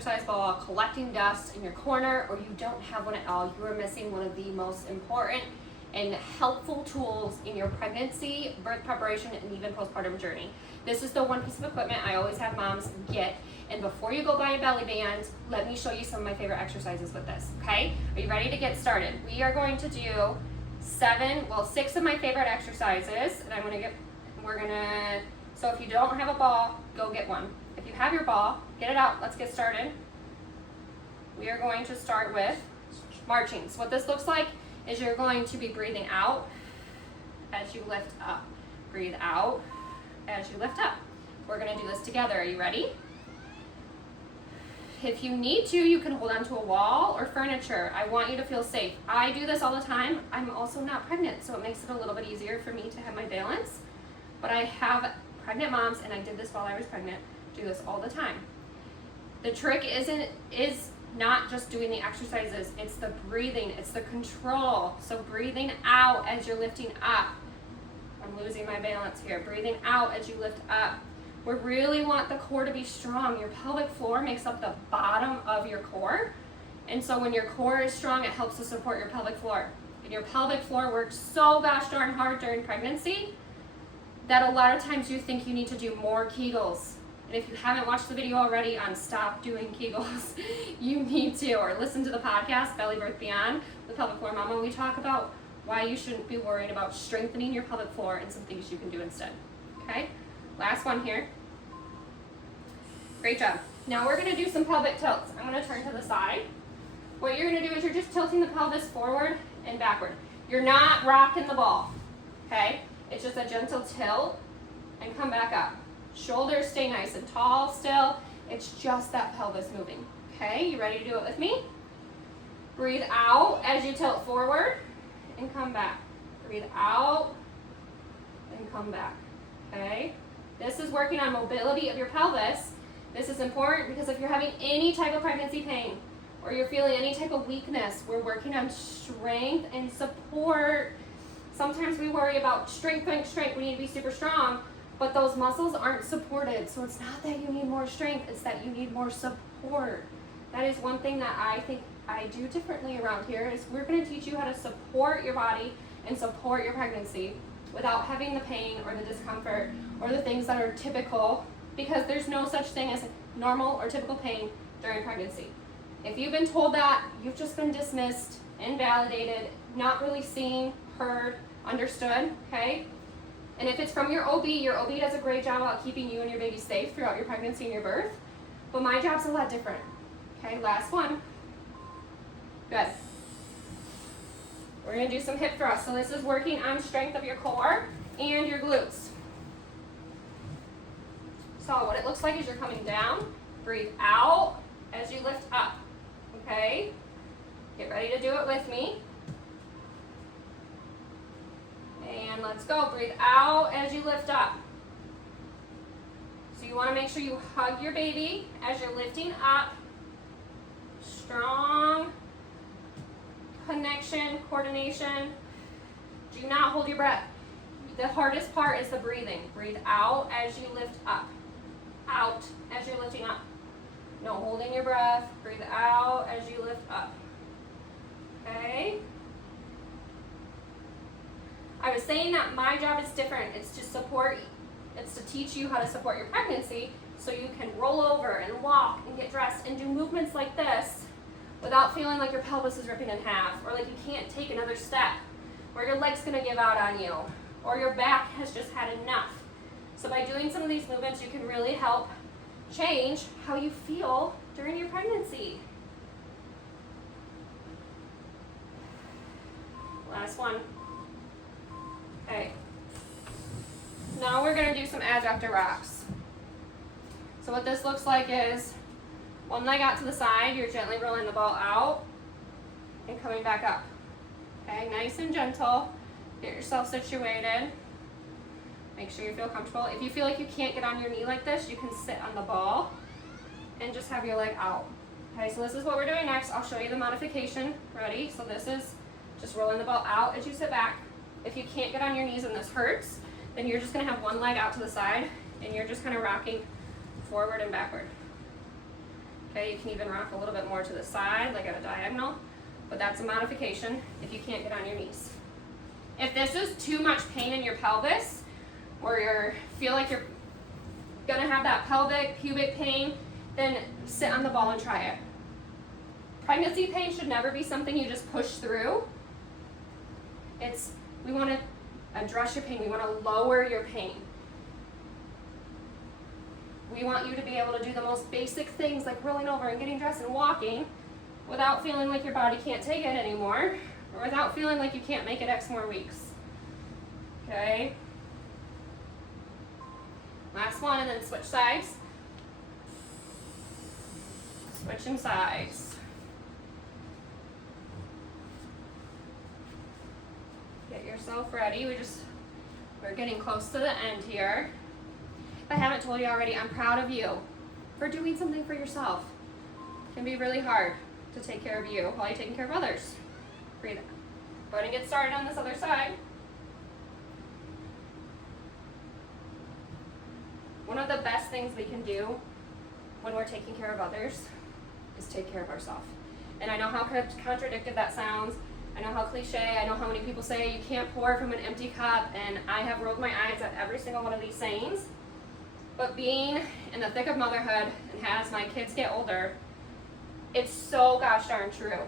exercise ball collecting dust in your corner, or you don't have one at all, you are missing one of the most important and helpful tools in your pregnancy, birth preparation, and even postpartum journey. This is the one piece of equipment I always have moms get. And before you go buy a belly band, let me show you some of my favorite exercises with this, okay? Are you ready to get started? We are going to do 6 of my favorite exercises, and so if you don't have a ball, go get one. If you have your ball, get it out, let's get started. We are going to start with marching. So what this looks like is you're going to be breathing out as you lift up. Breathe out as you lift up. We're gonna do this together, are you ready? If you need to, you can hold onto a wall or furniture. I want you to feel safe. I do this all the time. I'm also not pregnant, so it makes it a little bit easier for me to have my balance. But I have pregnant moms, and I did this while I was pregnant, do this all the time. The trick is not just doing the exercises, it's the breathing, it's the control. So breathing out as you're lifting up. I'm losing my balance here. Breathing out as you lift up. We really want the core to be strong. Your pelvic floor makes up the bottom of your core. And so when your core is strong, it helps to support your pelvic floor. And your pelvic floor works so gosh darn hard during pregnancy that a lot of times you think you need to do more Kegels. And if you haven't watched the video already on stop doing Kegels, you need to, or listen to the podcast, Belly Birth Beyond, with Pelvic Floor Mama. We talk about why you shouldn't be worried about strengthening your pelvic floor and some things you can do instead, okay? Last one here. Great job. Now we're gonna do some pelvic tilts. I'm gonna turn to the side. What you're gonna do is you're just tilting the pelvis forward and backward. You're not rocking the ball, okay? It's just a gentle tilt and come back up. Shoulders stay nice and tall still. It's just that pelvis moving, okay? You ready to do it with me? Breathe out as you tilt forward and come back. Breathe out and come back, okay? This is working on mobility of your pelvis. This is important because if you're having any type of pregnancy pain or you're feeling any type of weakness, we're working on strength and support. Sometimes we worry about strength, we need to be super strong, but those muscles aren't supported. So it's not that you need more strength, it's that you need more support. That is one thing that I think I do differently around here is we're gonna teach you how to support your body and support your pregnancy without having the pain or the discomfort or the things that are typical, because there's no such thing as normal or typical pain during pregnancy. If you've been told that, you've just been dismissed, invalidated, not really seen, heard, understood, okay? And if it's from your OB does a great job about keeping you and your baby safe throughout your pregnancy and your birth, but my job's a lot different, okay? Last one. Good. We're gonna do some hip thrusts. So this is working on strength of your core and your glutes. So what it looks like is you're coming down, breathe out as you lift up, okay? Get ready to do it with me. And let's go, breathe out as you lift up. So you wanna make sure you hug your baby as you're lifting up. Strong connection, coordination. Do not hold your breath. The hardest part is the breathing. Breathe out as you lift up. Out as you're lifting up. No holding your breath. Breathe out as you lift up. Okay? I was saying that my job is different. It's to teach you how to support your pregnancy so you can roll over and walk and get dressed and do movements like this without feeling like your pelvis is ripping in half, or like you can't take another step, or your leg's gonna give out on you, or your back has just had enough. So by doing some of these movements, you can really help change how you feel during your pregnancy. Last one. Okay. Now we're gonna do some adductor rocks. So what this looks like is one leg out to the side, you're gently rolling the ball out and coming back up. Okay, nice and gentle. Get yourself situated. Make sure you feel comfortable. If you feel like you can't get on your knee like this, you can sit on the ball and just have your leg out. Okay, so this is what we're doing next. I'll show you the modification. Ready? So this is just rolling the ball out as you sit back. If you can't get on your knees and this hurts, then you're just gonna have one leg out to the side and you're just kind of rocking forward and backward. Okay, you can even rock a little bit more to the side, like at a diagonal, but that's a modification if you can't get on your knees. If this is too much pain in your pelvis, or you feel like you're gonna have that pelvic, pubic pain, then sit on the ball and try it. Pregnancy pain should never be something you just push through. We wanna address your pain, we wanna lower your pain. We want you to be able to do the most basic things like rolling over and getting dressed and walking without feeling like your body can't take it anymore, or without feeling like you can't make it X more weeks. Okay? Last one, and then switch sides. Switching sides. Get yourself ready. We're getting close to the end here. If I haven't told you already, I'm proud of you for doing something for yourself. It can be really hard to take care of you while you're taking care of others. Breathe. Go ahead and get started on this other side. One of the best things we can do when we're taking care of others is take care of ourselves. And I know how contradictory that sounds. I know how cliche. I know how many people say you can't pour from an empty cup, and I have rolled my eyes at every single one of these sayings. But being in the thick of motherhood and as my kids get older, it's so gosh darn true.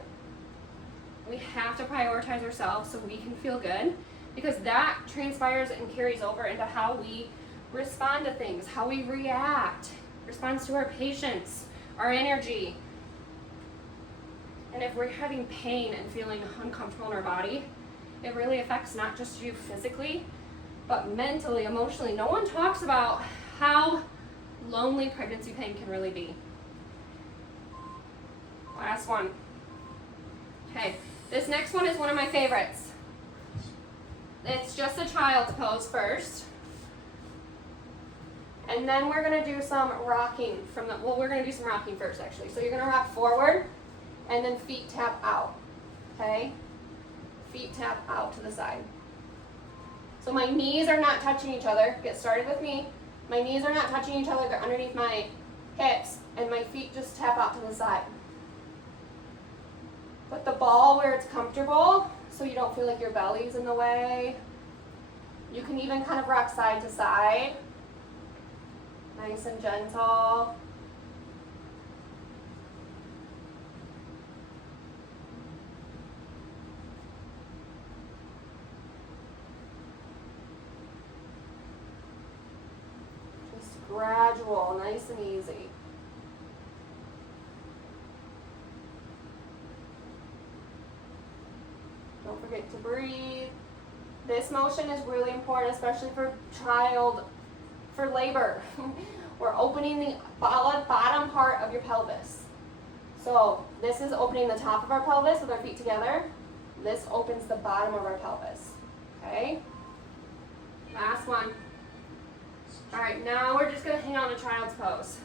We have to prioritize ourselves so we can feel good, because that transpires and carries over into how we respond to things, how we react, responds to our patience, our energy. And if we're having pain and feeling uncomfortable in our body, it really affects not just you physically, but mentally, emotionally. No one talks about how lonely pregnancy pain can really be. Last one. Okay, this next one is one of my favorites. It's just a child's pose first. And then we're gonna do some rocking we're gonna do some rocking first actually. So you're gonna rock forward and then feet tap out, okay? Feet tap out to the side. So my knees are not touching each other. Get started with me. My knees are not touching each other, they're underneath my hips, and my feet just tap out to the side. Put the ball where it's comfortable so you don't feel like your belly's in the way. You can even kind of rock side to side. Nice and gentle. Just gradual, nice and easy. Don't forget to breathe. This motion is really important, especially for labor. We're opening the bottom part of your pelvis. So this is opening the top of our pelvis with our feet together. This opens the bottom of our pelvis. Okay? Last one. All right, now we're just gonna hang out in a child's pose.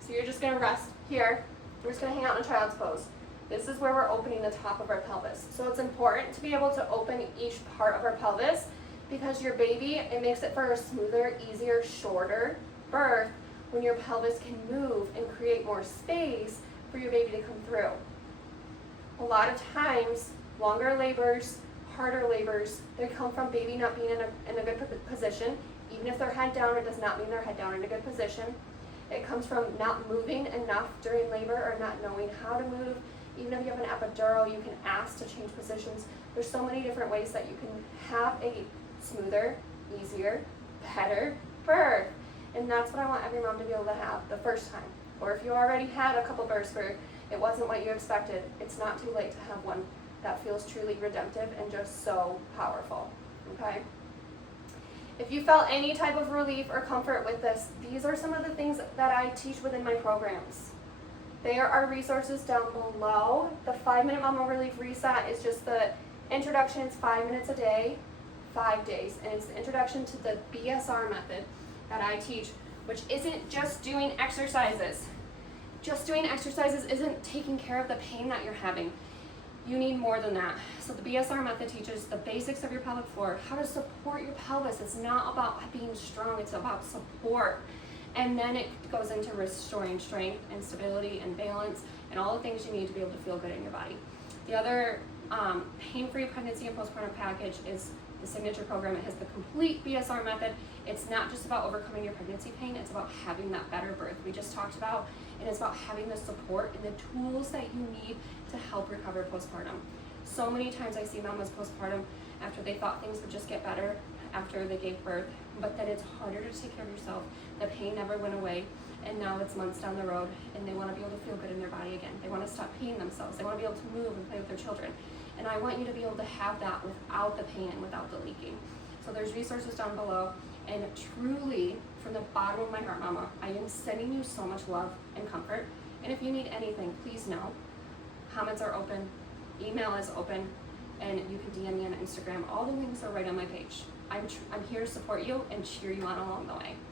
So you're just gonna rest here. We're just gonna hang out in a child's pose. This is where we're opening the top of our pelvis. So it's important to be able to open each part of our pelvis, because your baby, it makes it for a smoother, easier, shorter birth when your pelvis can move and create more space for your baby to come through. A lot of times, longer labors, harder labors, they come from baby not being in a good position. Even if they're head down, it does not mean they're head down in a good position. It comes from not moving enough during labor or not knowing how to move. Even if you have an epidural, you can ask to change positions. There's so many different ways that you can have a smoother, easier, better birth. And that's what I want every mom to be able to have the first time. Or if you already had a couple births where it wasn't what you expected, it's not too late to have one that feels truly redemptive and just so powerful, okay? If you felt any type of relief or comfort with this, these are some of the things that I teach within my programs. There are resources down below. The 5-minute Momma Relief Reset is just the introduction. It's 5 minutes a day, 5 days. And it's the introduction to the BSR method that I teach, which isn't just doing exercises. Just doing exercises isn't taking care of the pain that you're having. You need more than that. So the BSR method teaches the basics of your pelvic floor, how to support your pelvis. It's not about being strong, it's about support. And then it goes into restoring strength and stability and balance and all the things you need to be able to feel good in your body. The other pain-free pregnancy and postpartum package is the signature program. It has the complete BSR method. It's not just about overcoming your pregnancy pain, it's about having that better birth we just talked about, and it's about having the support and the tools that you need to help recover postpartum. So many times I see mamas postpartum after they thought things would just get better after they gave birth, but then it's harder to take care of yourself. The pain never went away, and now it's months down the road, and they want to be able to feel good in their body again. They want to stop peeing themselves. They want to be able to move and play with their children. And I want you to be able to have that without the pain and without the leaking. So there's resources down below, and truly, from the bottom of my heart, Mama, I am sending you so much love and comfort. And if you need anything, please know. Comments are open, email is open, and you can DM me on Instagram. All the links are right on my page. I'm here to support you and cheer you on along the way.